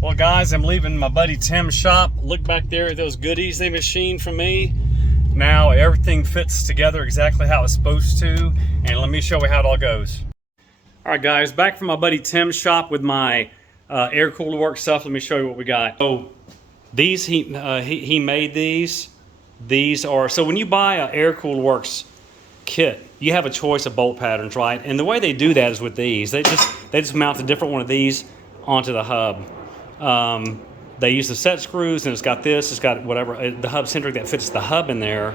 Well guys, I'm leaving my buddy Tim's shop. Look back there at those goodies they machined for me. Now everything fits together exactly how it's supposed to, and let me show you how it all goes. All right guys, back from my buddy Tim's shop with my air-cooled work stuff. Let me show you what we got. So these, he made these. These are, so when you buy an air-cooled works kit, you have a choice of bolt patterns, right? And the way they do that is with these. They just mount a different one of these onto the hub. They use the set screws, and it's got this, it's got whatever, the hub centric that fits the hub in there.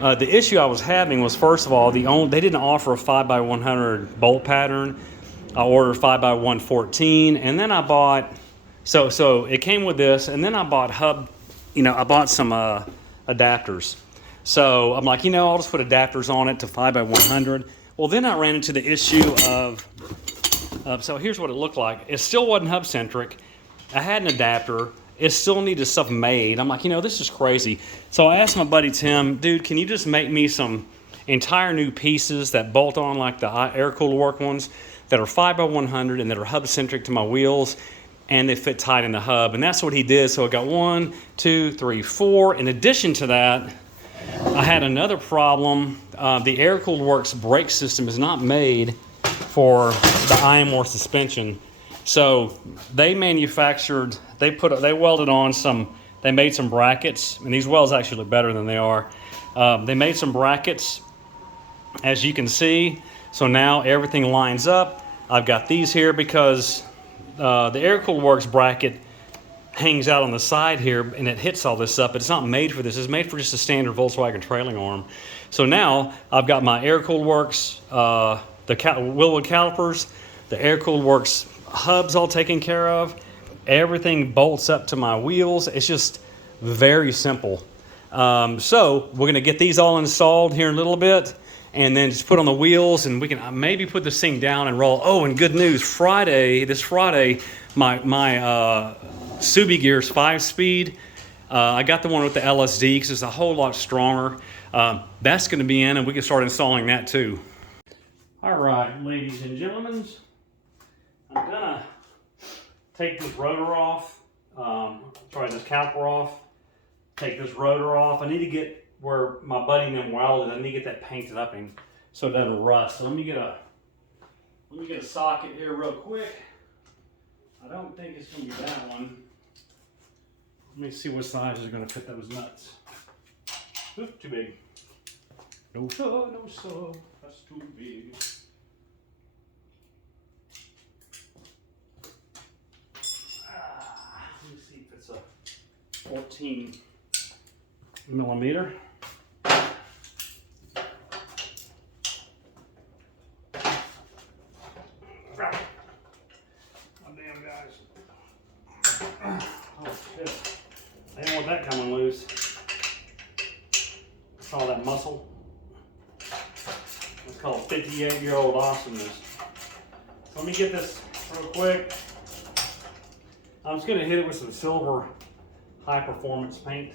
The issue I was having was, first of all, they didn't offer a 5x100 bolt pattern. I ordered 5x114, and then I bought, so it came with this, and then I bought I bought some adapters. So I'm like, I'll just put adapters on it to 5x100. Well, then I ran into the issue of so here's what it looked like. It still wasn't hub centric. I had an adapter. It still needed stuff made. I'm like, this is crazy. So I asked my buddy Tim, dude, can you just make me some entire new pieces that bolt on like the air-cooled work ones that are 5x100 and that are hub-centric to my wheels, and they fit tight in the hub. And that's what he did. So I got 1, 2, 3, 4. In addition to that, I had another problem. The air-cooled works brake system is not made for the IMOR suspension. So they manufactured, they welded on they made some brackets, and these welds actually look better than they are. They made some brackets, as you can see. So now everything lines up. I've got these here because the air-cooled works bracket hangs out on the side here, and it hits all this up, but it's not made for this. It's made for just a standard Volkswagen trailing arm. So now I've got my air-cooled works, the Willwood calipers, the air-cooled works hubs all taken care of. Everything bolts up to my wheels. It's just very simple. So we're going to get these all installed here in a little bit, and then just put on the wheels, and we can maybe put this thing down and roll. Oh, and good news, this Friday, my Subi Gears 5-speed, I got the one with the LSD because it's a whole lot stronger. That's going to be in, and we can start installing that too. All right, ladies and gentlemen, I'm gonna take this rotor off, this caliper off, take this rotor off. I need to get where my buddy and them welded. I need to get that painted up so it doesn't rust. So let me get a socket here real quick. I don't think it's gonna be that one. Let me see what size is gonna fit those nuts. Oop, too big. No sir, no sir, that's too big. Let me see if it's a 14 millimeter. I didn't want that coming loose. Saw that muscle. It's called 58-year-old awesomeness. So let me get this real quick. I'm just going to hit it with some silver high performance paint.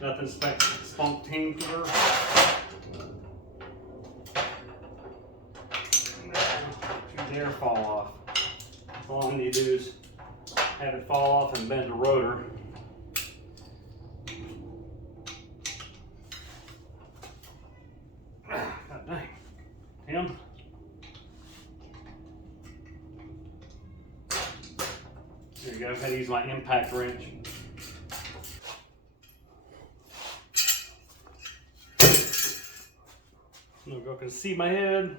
Nothing spectacular. Don't you dare fall off. All I need to do is have it fall off and bend the rotor. God dang. Tim? There you go. I've had to use my impact wrench. You can see my head.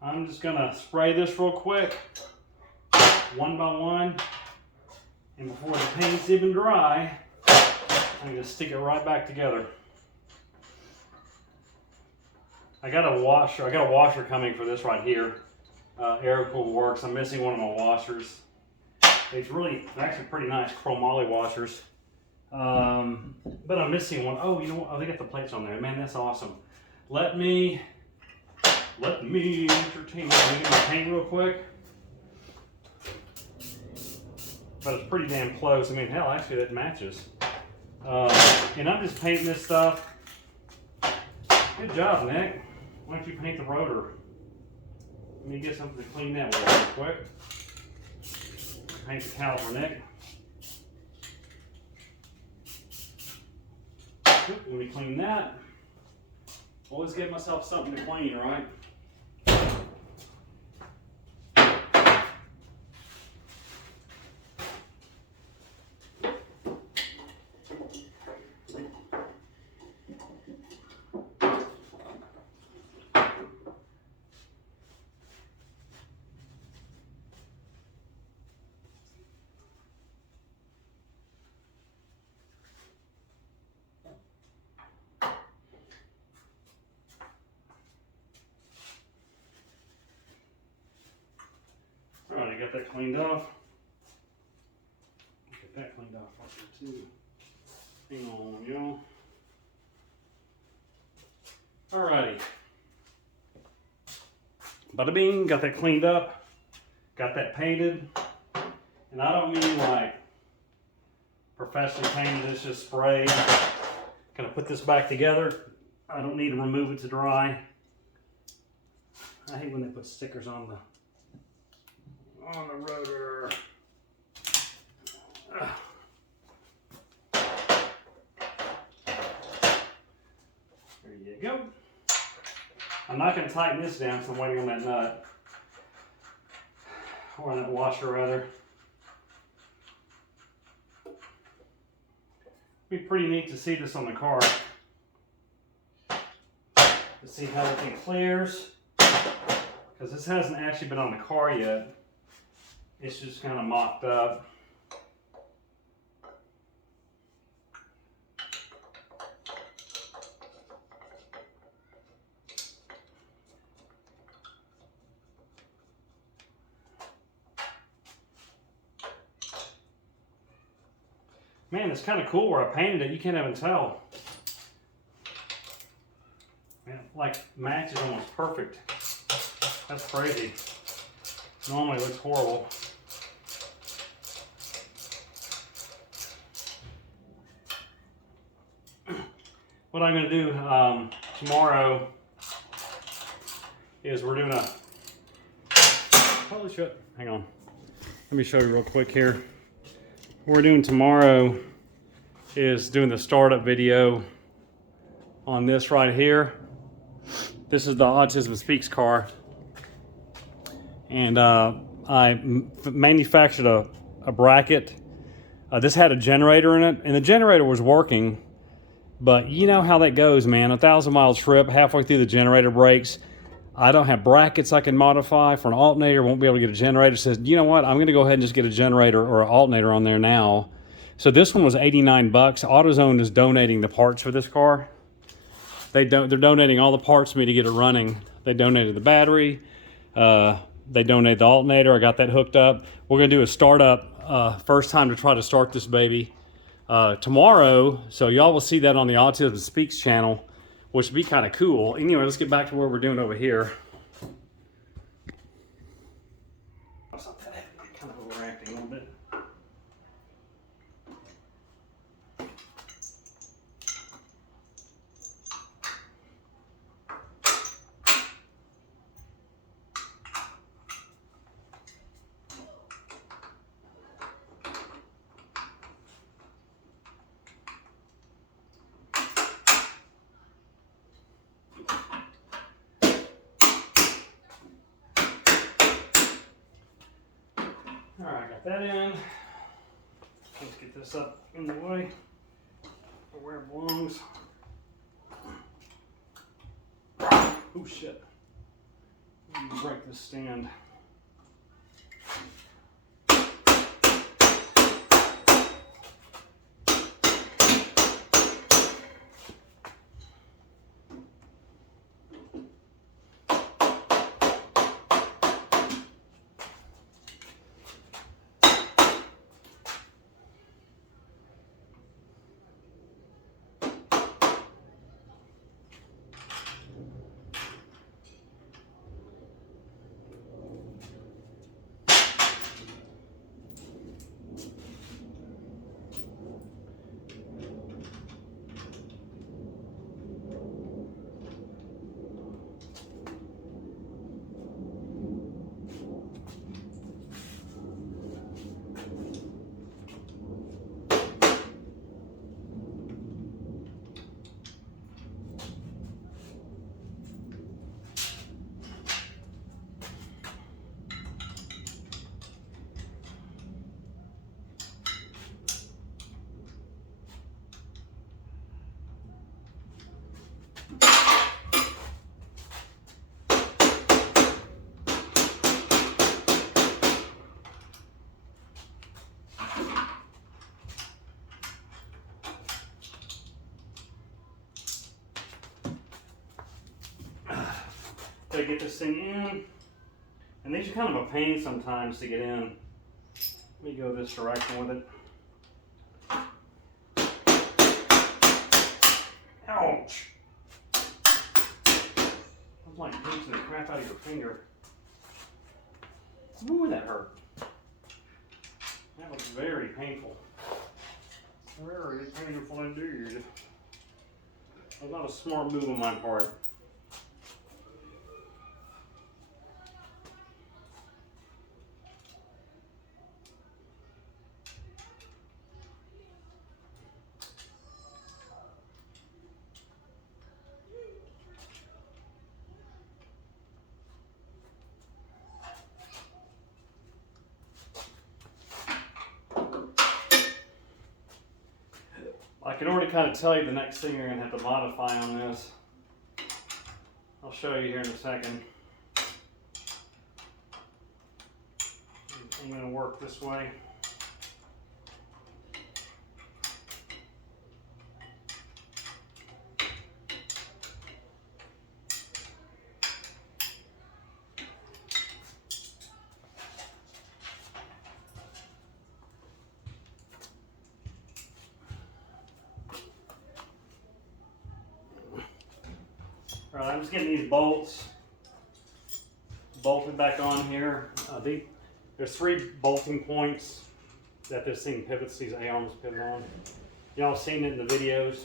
I'm just gonna spray this real quick, one by one, and before the paint's even dry, I'm gonna stick it right back together. I got a washer coming for this right here. Air-cooled works. I'm missing one of my washers. They're actually pretty nice chromoly washers. But I'm missing one. Oh, you know what? Oh, they got the plates on there. Man, that's awesome. Let me Let me entertain you. Let me get my paint real quick. But it's pretty damn close. I mean, hell, actually that matches. And I'm just painting this stuff. Good job, Nick. Why don't you paint the rotor? Let me get something to clean that with real quick. Paint the caliper, Nick. Let me clean that. Always give myself something to clean, right? Alright, I got that cleaned off. Get that cleaned off right there too. Hang on, y'all. Alrighty. Bada bing, got that cleaned up. Got that painted. And I don't mean like professionally painted, it's just sprayed. Gonna put this back together. I don't need to remove it to dry. I hate when they put stickers on the rotor. There you go. I'm not going to tighten this down because I'm waiting on that nut. Or on that washer rather. It'd be pretty neat to see this on the car. To see how everything clears. Because this hasn't actually been on the car yet. It's just kind of mocked up. Man, it's kind of cool where I painted it. You can't even tell. Man, like matches almost perfect. That's crazy. Normally it looks horrible. What I'm going to do tomorrow is we're doing a... Holy shit. Hang on. Let me show you real quick here. What we're doing tomorrow is doing the startup video on this right here. This is the Autism Speaks car. And I manufactured a bracket. This had a generator in it, and the generator was working. But you know how that goes, man. 1,000-mile trip, halfway through the generator breaks. I don't have brackets I can modify for an alternator. Won't be able to get a generator. Says, you know what? I'm going to go ahead and just get a generator or an alternator on there now. So this one was 89 bucks. AutoZone is donating the parts for this car. They're donating all the parts to me to get it running. They donated the battery. They donated the alternator. I got that hooked up. We're going to do a startup first time to try to start this baby. Tomorrow, so y'all will see that on the Autism Speaks channel, which would be kind of cool. Anyway, let's get back to what we're doing over here. Kind of overacting a little bit. Alright, got that in. Let's get this up in the way for where it belongs. Oh shit. Let me break this stand. to get this thing in. And these are kind of a pain sometimes to get in. Let me go this direction with it. Ouch! It's like pinching the crap out of your finger. Ooh, that hurt. That was very painful. Very painful indeed. That was not a smart move on my part. I can already kind of tell you the next thing you're going to have to modify on this. I'll show you here in a second. I'm going to work this way. Alright, I'm just getting these bolts bolted back on here. There's 3 bolting points that this thing pivots, these A-arms pivot on. Y'all seen it in the videos.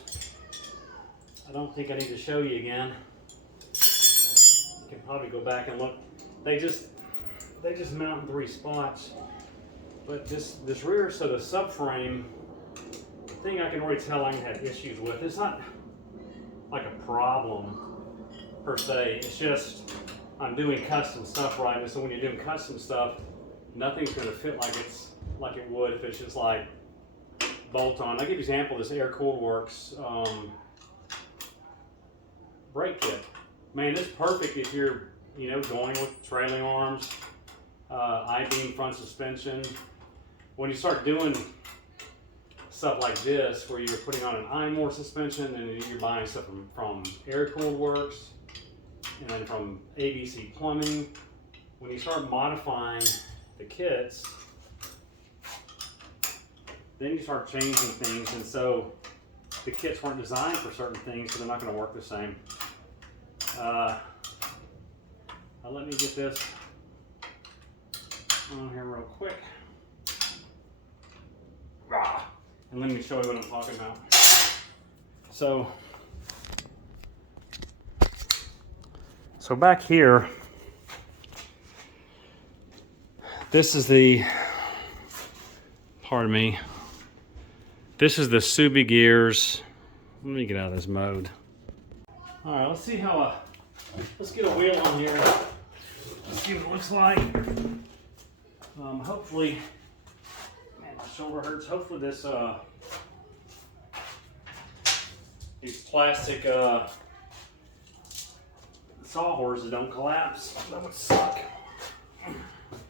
I don't think I need to show you again. You can probably go back and look. They just mount in 3 spots. But this rear, so the subframe thing, I can already tell I have issues with. It's not like a problem per se. It's just I'm doing custom stuff right, and so when you're doing custom stuff, nothing's going to fit like it would if it's just like bolt on. I'll give you an example. This Air-Cooled Works brake kit. Man, it's perfect if you're going with trailing arms, I-beam front suspension. When you start doing stuff like this, where you're putting on an I-More suspension and you're buying stuff from Air-Cooled Works and then from ABC Plumbing, when you start modifying the kits, then you start changing things, and so the kits weren't designed for certain things, so they're not going to work the same. Let me get this on here real quick. And let me show you what I'm talking about. So back here, this is the, pardon me, this is the Subi gears. Let me get out of this mode. All right, let's see how, let's get a wheel on here. Let's see what it looks like. Hopefully, man, my shoulder hurts. Hopefully this, these plastic sawhorses don't collapse. That would suck. All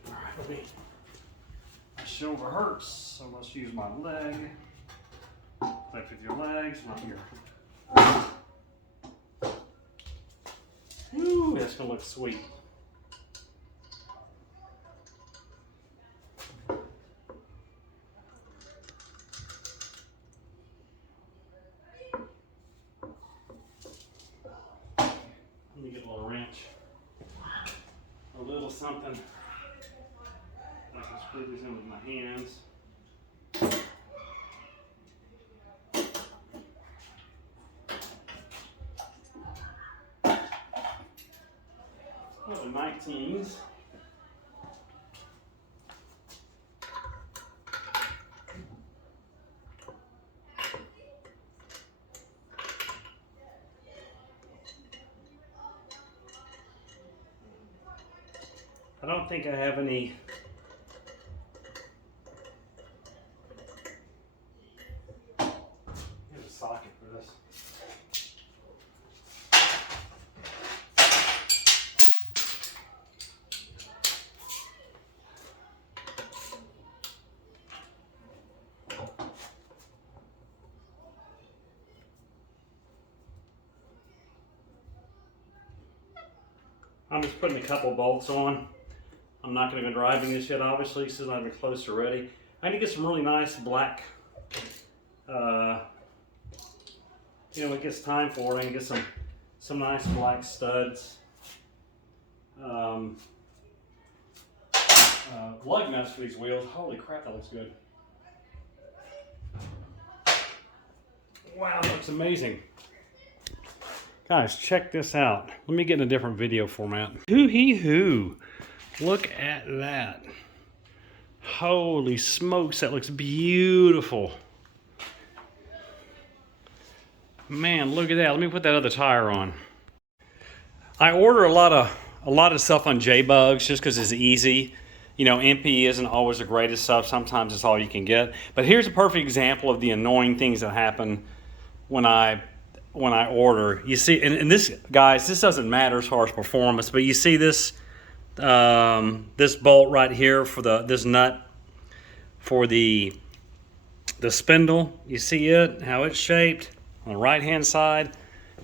right, my shoulder hurts, so let's use my leg. Play with your legs, not your. Ooh, that's gonna look sweet. Let me get a little wrench. A little something. I can screw these in with my hands. The 19s. I don't think I have any here's a socket for this. I'm just putting a couple bolts on. I'm not going to go driving this yet, obviously, since I'm not even close to ready. I need to get some really nice black, you know, it gets time for it. I can get some nice black studs. Lug nuts for these wheels. Holy crap, that looks good. Wow, that looks amazing. Guys, check this out. Let me get in a different video format. Hoo-hee-hoo. Look at that. Holy smokes, that looks beautiful. Man, look at that. Let me put that other tire on. I order a lot of stuff on Jbugs just because it's easy. You know, MP isn't always the greatest stuff. Sometimes it's all you can get. But here's a perfect example of the annoying things that happen when I order. You see, and this, guys, this doesn't matter as far as performance, but you see this this bolt right here for this nut for the spindle. You see it, how it's shaped on the right hand side.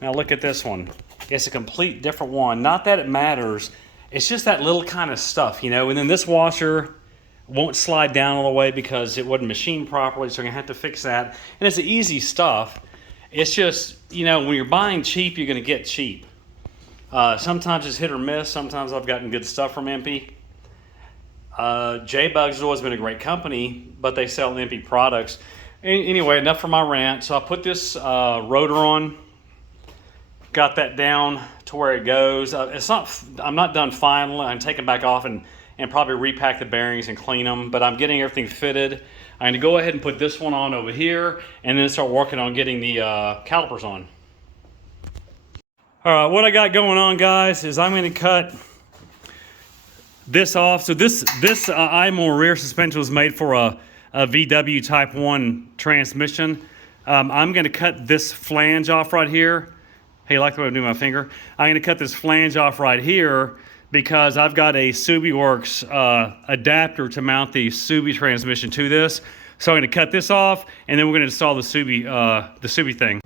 Now look at this one. It's a complete different one. Not that it matters. It's just that little kind of stuff, you know. And then this washer won't slide down all the way because it wasn't machined properly, so I'm gonna have to fix that. And it's easy stuff. It's just, you know, when you're buying cheap, you're gonna get cheap. Sometimes it's hit or miss. Sometimes I've gotten good stuff from MP. Jbugs has always been a great company, but they sell MP products. Anyway, enough for my rant. So I put this rotor on. Got that down to where it goes. I'm not done final. I'm taking back off and probably repack the bearings and clean them, but I'm getting everything fitted. I'm gonna go ahead and put this one on over here and then start working on getting the calipers on. All right, what I got going on, guys, is I'm gonna cut this off. So this IMOR rear suspension was made for a VW Type 1 transmission. I'm gonna cut this flange off right here. Hey, you like the way I'm doing my finger? I'm gonna cut this flange off right here because I've got a SubiWorks adapter to mount the Subi transmission to this. So I'm gonna cut this off and then we're gonna install the Subi thing.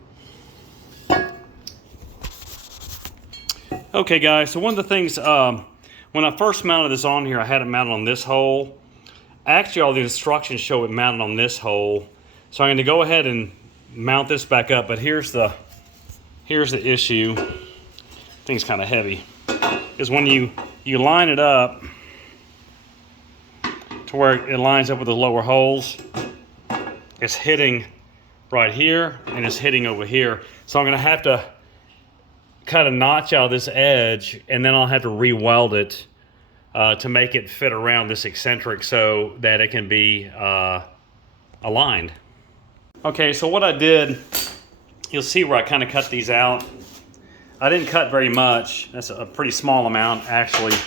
Okay guys, so one of the things, when I first mounted this on here, I had it mounted on this hole. Actually, all the instructions show it mounted on this hole. So I'm gonna go ahead and mount this back up, but here's the issue. Thing's kind of heavy. Is when you line it up to where it lines up with the lower holes, it's hitting right here and it's hitting over here. So I'm gonna have to cut a notch out of this edge and then I'll have to re-weld it to make it fit around this eccentric so that it can be aligned. Okay, so what I did, you'll see where I kind of cut these out. I didn't cut very much. That's a pretty small amount actually.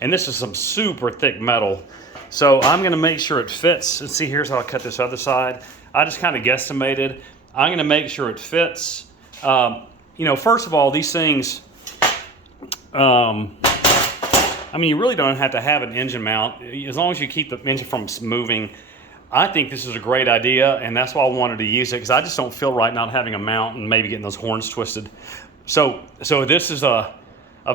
And this is some super thick metal. So I'm gonna make sure it fits. Let's see, here's how I cut this other side. I just kind of guesstimated. I'm gonna make sure it fits. You know, first of all, these things, I mean, you really don't have to have an engine mount as long as you keep the engine from moving. I think this is a great idea, and that's why I wanted to use it, because I just don't feel right not having a mount and maybe getting those horns twisted. So this is a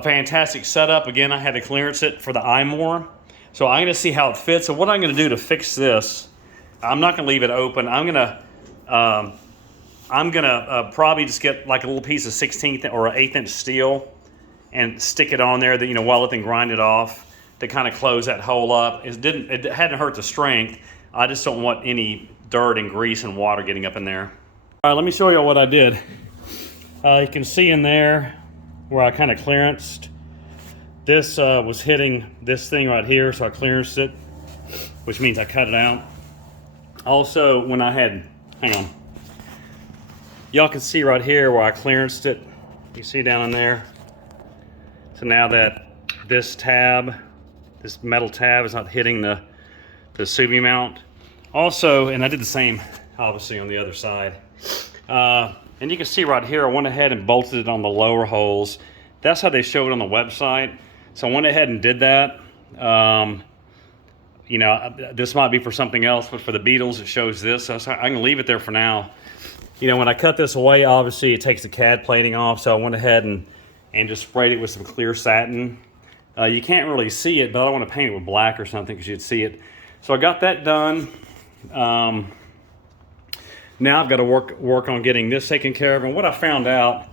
fantastic setup. Again, I had to clearance it for the IMOR. So I'm gonna see how it fits. So what I'm gonna do to fix this, I'm not gonna leave it open. I'm gonna probably just get like a little piece of 16th or 1/8 inch steel and stick it on there, that, you know, weld it and grind it off to kind of close that hole up. It hadn't hurt the strength. I just don't want any dirt and grease and water getting up in there. All right, let me show you what I did. You can see in there where I kind of clearanced. This was hitting this thing right here, so I clearanced it, which means I cut it out. Also, when I had, hang on. Y'all can see right here where I clearanced it. You see down in there. So now that this metal tab is not hitting the Subi mount. Also, and I did the same obviously on the other side. And you can see right here, I went ahead and bolted it on the lower holes. That's how they show it on the website. So I went ahead and did that. You know, this might be for something else, but for the Beetles, it shows this. So I'm gonna leave it there for now. You know, when I cut this away, obviously it takes the CAD plating off. So I went ahead and just sprayed it with some clear satin. You can't really see it, but I don't want to paint it with black or something because you'd see it. So I got that done. Now I've got to work on getting this taken care of. And what I found out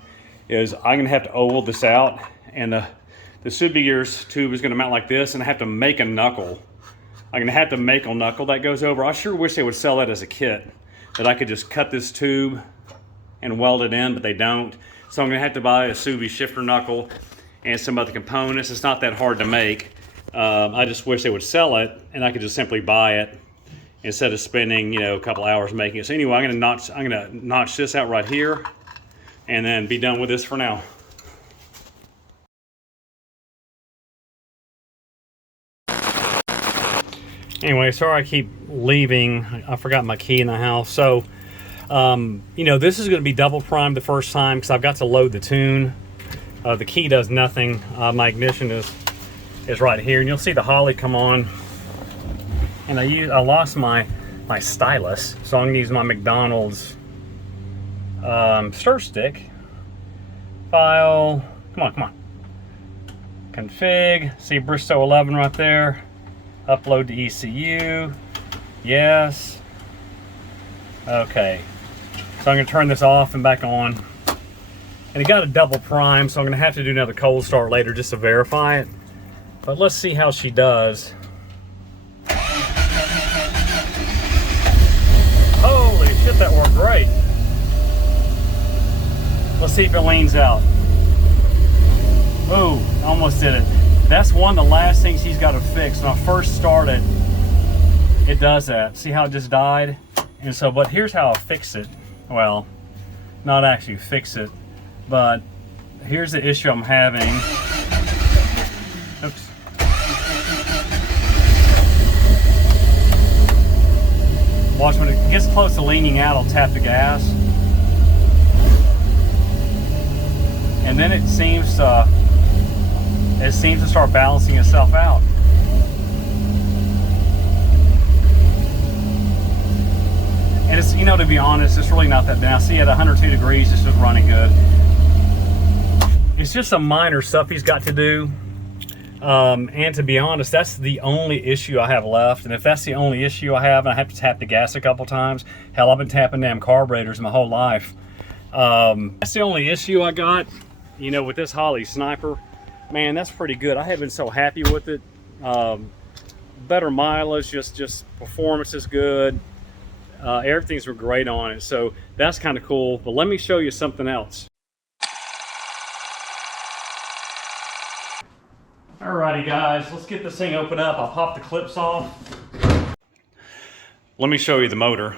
is I'm going to have to oval this out, and the Subframe tube is going to mount like this, and I have to make a knuckle. I'm going to have to make a knuckle that goes over. I sure wish they would sell that as a kit, that I could just cut this tube and weld it in, but they don't. So I'm going to have to buy a Subframe shifter knuckle and some other components. It's not that hard to make. I just wish they would sell it, and I could just simply buy it instead of spending, you know, a couple hours making it. So anyway, I'm gonna notch this out right here, and then be done with this for now. Anyway, sorry I keep leaving. I forgot my key in the house. So, you know, this is going to be double primed the first time because I've got to load the tune. The key does nothing. My ignition is right here, and you'll see the Holley come on. And I lost my stylus, so I'm going to use my McDonald's stir stick. File. Come on. Config. See Bristow 11 right there. Upload to ECU. Yes. Okay. So I'm going to turn this off and back on. And it got a double prime, so I'm going to have to do another cold start later just to verify it. But let's see how she does. Holy shit, that worked great. Let's see if it leans out. Ooh, almost did it. That's one of the last things he's got to fix. When I first started, it does that. See how it just died? And so, but here's how I fix it. Well, not actually fix it, but here's the issue I'm having. Oops. Watch, when it gets close to leaning out, I'll tap the gas. And then it seems to start balancing itself out. And it's, you know, to be honest, it's really not that bad. See, at 102 degrees, this is running good. It's just some minor stuff he's got to do. And to be honest, that's the only issue I have left. And if that's the only issue I have, and I have to tap the gas a couple times, hell, I've been tapping damn carburetors my whole life. That's the only issue I got, you know, with this Holley Sniper. Man, that's pretty good. I have been so happy with it. Better mileage, just performance is good. Everything's great on it, so that's kind of cool. But let me show you something else. Alrighty guys, let's get this thing opened up. I'll pop the clips off. Let me show you the motor.